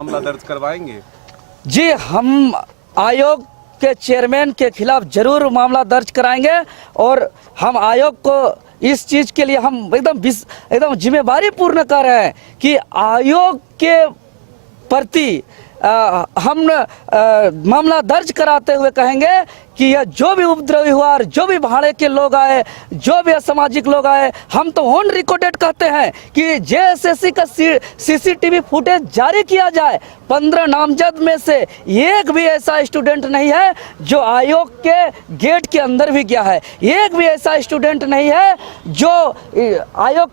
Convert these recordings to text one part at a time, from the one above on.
मामला दर्ज करवाएंगे? जी, हम आयोग के चेयरमैन के खिलाफ जरूर मामला दर्ज कराएंगे और हम आयोग को इस चीज़ के लिए हम एकदम जिम्मेदारी पूर्ण कर रहे हैं कि आयोग के प्रति हम मामला दर्ज कराते हुए कहेंगे कि यह जो भी उपद्रवी हुआ और जो भी भाड़े के लोग आए, जो भी असामाजिक लोग आए, हम तो ऑन रिकॉर्डेड कहते हैं कि जेएसएससी का सीसीटीवी फुटेज जारी किया जाए। 15 नामजद में से एक भी ऐसा स्टूडेंट नहीं है जो आयोग के गेट के अंदर भी गया है। एक भी ऐसा स्टूडेंट नहीं है जो आयोग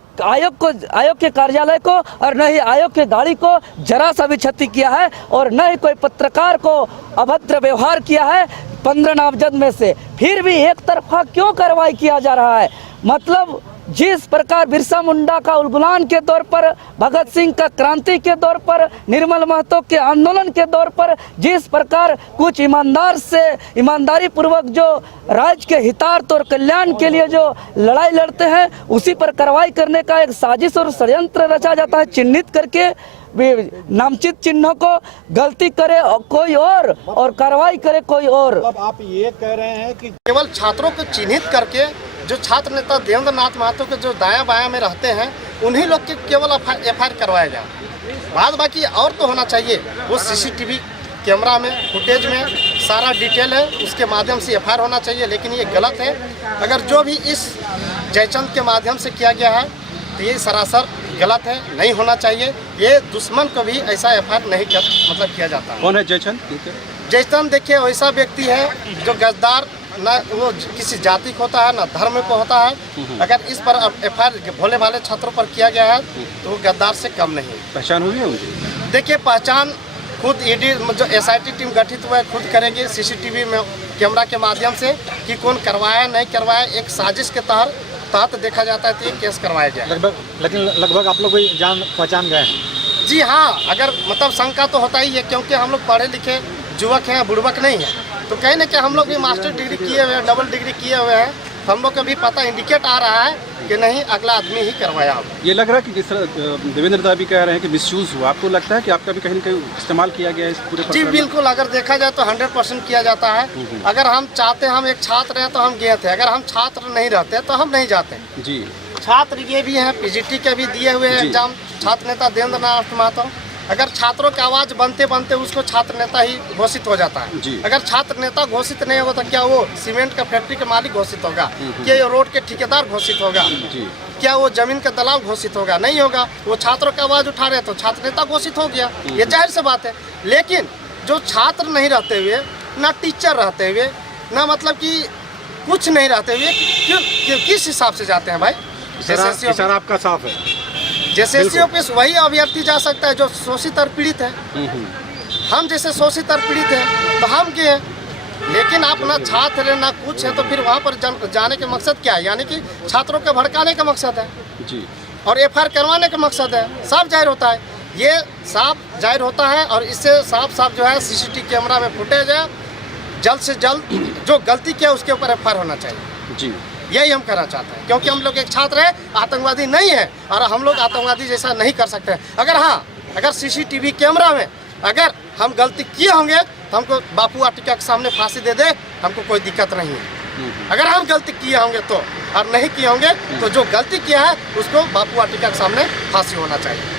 के कार्यालय को और न ही आयोग के गाड़ी को जरा सा भी क्षति किया है और न ही कोई पत्रकार को अभद्र व्यवहार किया है। 15 नामजद में से फिर भी एक तरफा क्यों कार्रवाई किया जा रहा है? मतलब जिस प्रकार बिरसा मुंडा का उलगुलान के दौर पर, भगत सिंह का क्रांति के दौर पर, निर्मल महतो के आंदोलन के दौर पर जिस प्रकार कुछ ईमानदारी पूर्वक जो राज्य के हितार्थ और कल्याण के लिए जो लड़ाई लड़ते हैं, उसी पर कार्रवाई करने का एक साजिश और षड्यंत्र रचा जाता है। चिन्हित करके नामचित चिन्हों को गलती करे कोई और कार्रवाई करे कोई और। अब आप ये कह रहे हैं कि केवल छात्रों को चिन्हित करके जो छात्र नेता देवेंद्र नाथ महतो के जो दायां बायां में रहते हैं उन्हीं लोग के केवल एफआईआर करवाया जाए। बाद बाकी और तो होना चाहिए, वो सीसीटीवी कैमरा में फुटेज में सारा डिटेल है, उसके माध्यम से एफआईआर होना चाहिए। लेकिन ये गलत है। अगर जो भी इस जयचंद के माध्यम से किया गया है तो ये सरासर गलत है, नहीं होना चाहिए। ये दुश्मन को भी ऐसा एफआईआर नहीं किया जाता है। कौन है जयचंद? जयचंद देखिए वैसा व्यक्ति है जो गद्दार, ना वो किसी जाति को होता है ना धर्म को होता है। अगर इस पर एफआईआर भोले भाले छात्रों पर किया गया है तो वो गद्दार से कम नहीं है। पहचान हुई है उनकी? देखिए पहचान खुद ईडी जो एसआईटी टीम गठित हुआ है खुद करेगी सीसीटीवी में कैमरा के माध्यम से कि कौन करवाया नहीं करवाया। एक साजिश के तहत देखा जाता है तो ये केस करवाया गया। लगभग आप लोग कोई जान पहचान गए हैं? जी हाँ, अगर मतलब शंका तो होता ही है क्योंकि हम लोग पढ़े लिखे युवक हैं, बुड़बक नहीं है। तो कहीं ना कहीं हम लोग भी मास्टर डिग्री किए हुए हैं, डबल डिग्री किए हुए हैं, तो हम लोग को भी पता इंडिकेट आ रहा है कि नहीं अगला आदमी ही करवाया होगा। ये लग रहा है कि जिस तरह देवेंद्र दा भी कह रहे हैं कि मिसयूज हुआ, आपको लगता है कि आपका भी कहीं ना कहीं इस्तेमाल किया गया है इस पूरे? जी बिल्कुल, अगर देखा जाए तो 100% किया जाता है। अगर हम चाहते हम एक छात्र हैं तो हम गए थे, अगर हम छात्र नहीं रहते तो हम नहीं जाते। जी, छात्र ये भी हैं, पीजीटी के भी दिए हुए हैं एग्जाम, छात्र नेता देवेंद्र नाथ महतो। अगर छात्रों की आवाज़ बनते बनते उसको छात्र नेता ही घोषित हो जाता है। अगर छात्र नेता घोषित नहीं होगा तो क्या वो सीमेंट का फैक्ट्री का मालिक घोषित होगा? क्या ये रोड के ठेकेदार घोषित होगा? क्या वो जमीन का दलाल घोषित होगा? नहीं होगा। वो छात्रों की आवाज़ उठा रहे तो छात्र नेता घोषित हो गया, ये जाहिर सी बात है। लेकिन जो छात्र नहीं रहते हुए, ना टीचर रहते हुए, ना मतलब कि कुछ नहीं रहते हुए, क्यों किस हिसाब से जाते हैं भाई? इशारा आपका साफ है। जेएसएससी ऑफिस वही अभ्यर्थी जा सकता है जो शोषित और पीड़ित है। हम जैसे शोषित और पीड़ित हैं तो हम गए, लेकिन आप ना छात्र है ना कुछ है, तो फिर वहाँ पर जाने के मकसद क्या है? यानी कि छात्रों को भड़काने का मकसद है जी, और एफआईआर करवाने का मकसद है। साफ जाहिर होता है, ये साफ जाहिर होता है। और इससे साफ जो है सीसीटीवी कैमरा में फुटेज है, जल्द से जल्द जो गलती किया उसके ऊपर एफआईआर होना चाहिए जी। यही हम कहना चाहते हैं, क्योंकि हम लोग एक छात्र है, आतंकवादी नहीं है और हम लोग आतंकवादी जैसा नहीं कर सकते। अगर सीसीटीवी कैमरा में अगर हम गलती किए होंगे तो हमको बापू वाटिका के सामने फांसी दे दे, हमको कोई दिक्कत नहीं है। अगर हम गलती किए होंगे तो, और नहीं किए होंगे तो जो गलती किया है उसको बापू वाटिका के सामने फांसी होना चाहिए।